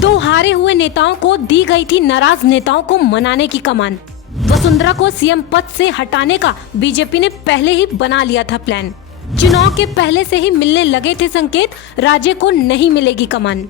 दो हारे हुए नेताओं को दी गई थी नाराज नेताओं को मनाने की कमान। वसुंधरा को सीएम पद से हटाने का बीजेपी ने पहले ही बना लिया था प्लान। चुनाव के पहले से ही मिलने लगे थे संकेत, राज्य को नहीं मिलेगी कमान।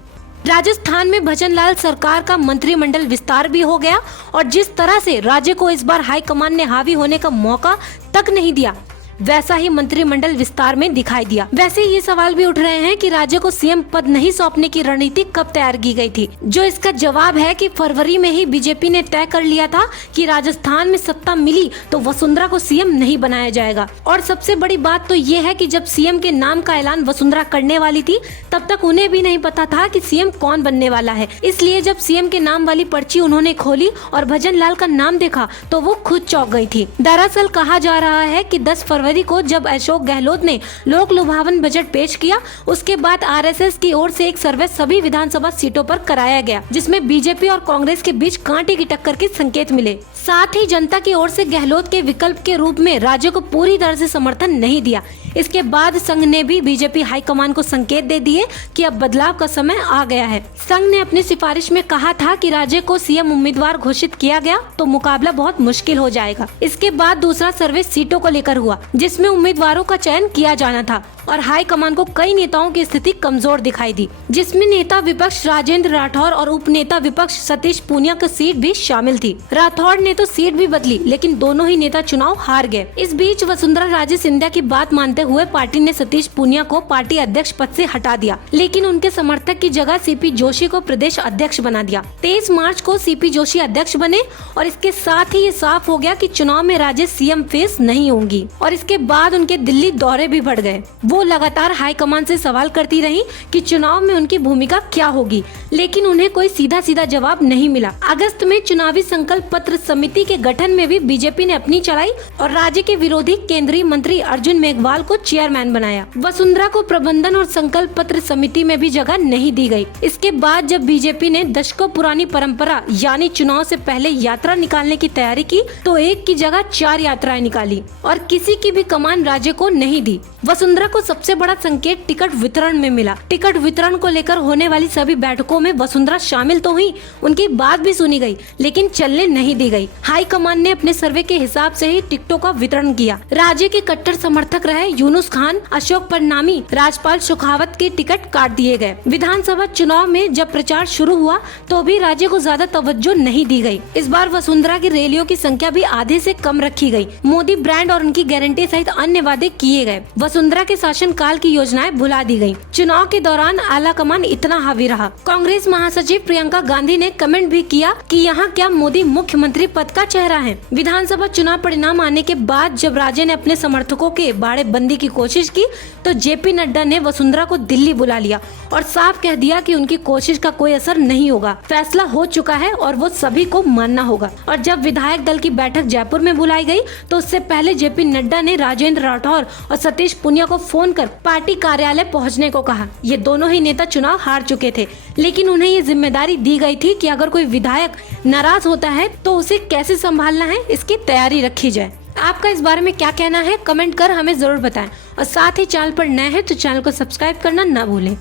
राजस्थान में भजनलाल सरकार का मंत्रिमंडल विस्तार भी हो गया और जिस तरह से राज्य को इस बार हाईकमान ने हावी होने का मौका तक नहीं दिया, वैसा ही मंत्रिमंडल विस्तार में दिखाई दिया। वैसे ये सवाल भी उठ रहे हैं कि राज्य को सीएम पद नहीं सौंपने की रणनीति कब तैयार की गई थी, जो इसका जवाब है कि फरवरी में ही बीजेपी ने तय कर लिया था कि राजस्थान में सत्ता मिली तो वसुंधरा को सीएम नहीं बनाया जाएगा। और सबसे बड़ी बात तो ये है कि जब सीएम के नाम का ऐलान वसुंधरा करने वाली थी तब तक उन्हें भी नहीं पता था कि सीएम कौन बनने वाला है। इसलिए जब सीएम के नाम वाली पर्ची उन्होंने खोली और भजनलाल का नाम देखा तो वो खुद चौंक गई थी। दरअसल कहा जा रहा है कि 10 फरवरी को जब अशोक गहलोत ने लोक लुभावन बजट पेश किया, उसके बाद आरएसएस की ओर से एक सर्वे सभी विधानसभा सीटों पर कराया गया, जिसमें बीजेपी और कांग्रेस के बीच कांटे की टक्कर के संकेत मिले। साथ ही जनता की ओर से गहलोत के विकल्प के रूप में राज्य को पूरी तरह से समर्थन नहीं दिया। इसके बाद संघ ने भी बीजेपी हाईकमान को संकेत दे दिए कि अब बदलाव का समय आ गया है। संघ ने अपनी सिफारिश में कहा था कि राज्य को सीएम उम्मीदवार घोषित किया गया तो मुकाबला बहुत मुश्किल हो जाएगा। इसके बाद दूसरा सर्वे सीटों को लेकर हुआ, जिसमें उम्मीदवारों का चयन किया जाना था और हाईकमान को कई नेताओं की स्थिति कमजोर दिखाई दी, जिसमें नेता विपक्ष राजेंद्र राठौर और उप नेता विपक्ष सतीश पूनिया की सीट भी शामिल थी। राठौर ने तो सीट भी बदली, लेकिन दोनों ही नेता चुनाव हार गए। इस बीच वसुंधरा राजे सिंधिया की बात मानते हुए पार्टी ने सतीश पूनिया को पार्टी अध्यक्ष पद से हटा दिया, लेकिन उनके समर्थक की जगह सीपी जोशी को प्रदेश अध्यक्ष बना दिया। 23 मार्च को सीपी जोशी अध्यक्ष बने और इसके साथ ही ये साफ हो गया कि चुनाव में राज्य सीएम फेस नहीं होंगी। और इसके बाद उनके दिल्ली दौरे भी बढ़ गए। वो लगातार हाईकमान से सवाल करती रही कि चुनाव में उनकी भूमिका क्या होगी, लेकिन उन्हें कोई सीधा सीधा जवाब नहीं मिला। अगस्त में चुनावी संकल्प पत्र समिति के गठन में भी बीजेपी ने अपनी चलाई और राज्य के विरोधी केंद्रीय मंत्री अर्जुन मेघवाल को चेयरमैन बनाया। वसुंधरा को प्रबंधन और संकल्प पत्र समिति में भी जगह नहीं दी गई। इसके बाद जब बीजेपी ने दशकों पुरानी परंपरा यानी चुनाव से पहले यात्रा निकालने की तैयारी की तो एक की जगह 4 यात्राएं निकाली और किसी की भी कमान राज्य को नहीं दी। वसुंधरा को सबसे बड़ा संकेत टिकट वितरण में मिला। टिकट वितरण को लेकर होने वाली सभी बैठकों में वसुंधरा शामिल तो हुई, उनकी बात भी सुनी गई, लेकिन चलने नहीं दी गई। हाईकमान ने अपने सर्वे के हिसाब से ही टिकटों का वितरण किया। राज्य के कट्टर समर्थक रहे यूनुस खान, अशोक परनामी, राजपाल शेखावत के टिकट काट दिए गए। विधानसभा चुनाव में जब प्रचार शुरू हुआ तो भी राज्य को ज्यादा तवज्जो नहीं दी गई। इस बार वसुंधरा की रैलियों की संख्या भी आधे से कम रखी गई। मोदी ब्रांड और उनकी गारंटी सहित अन्य वादे किए गए। वसुंधरा के शासन काल की योजनाएं भुला दी गयी। चुनाव के दौरान आला कमान इतना हावी रहा। कांग्रेस महासचिव प्रियंका गांधी ने कमेंट भी किया कि यहाँ क्या मोदी मुख्यमंत्री पद का चेहरा है। विधानसभा चुनाव परिणाम आने के बाद जब राज्य ने अपने समर्थकों के बाड़े बंदी की कोशिश की तो जेपी नड्डा ने वसुंधरा को दिल्ली बुला लिया और साफ कह दिया कि उनकी कोशिश का कोई असर नहीं होगा, फैसला हो चुका है और वो सभी को मानना होगा। और जब विधायक दल की बैठक जयपुर में बुलाई गई तो उससे पहले जेपी नड्डा ने राजेंद्र राठौर और सतीश पूनिया को फोन कर पार्टी कार्यालय पहुंचने को कहा। ये दोनों ही नेता चुनाव हार चुके थे, लेकिन उन्हें ये जिम्मेदारी दी गई थी कि अगर कोई विधायक नाराज होता है तो उसे कैसे संभालना है, इसकी तैयारी रखी जाए। आपका इस बारे में क्या कहना है, कमेंट कर हमें जरूर बताएं और साथ ही चैनल पर नए हैं तो चैनल को सब्सक्राइब करना ना भूलें।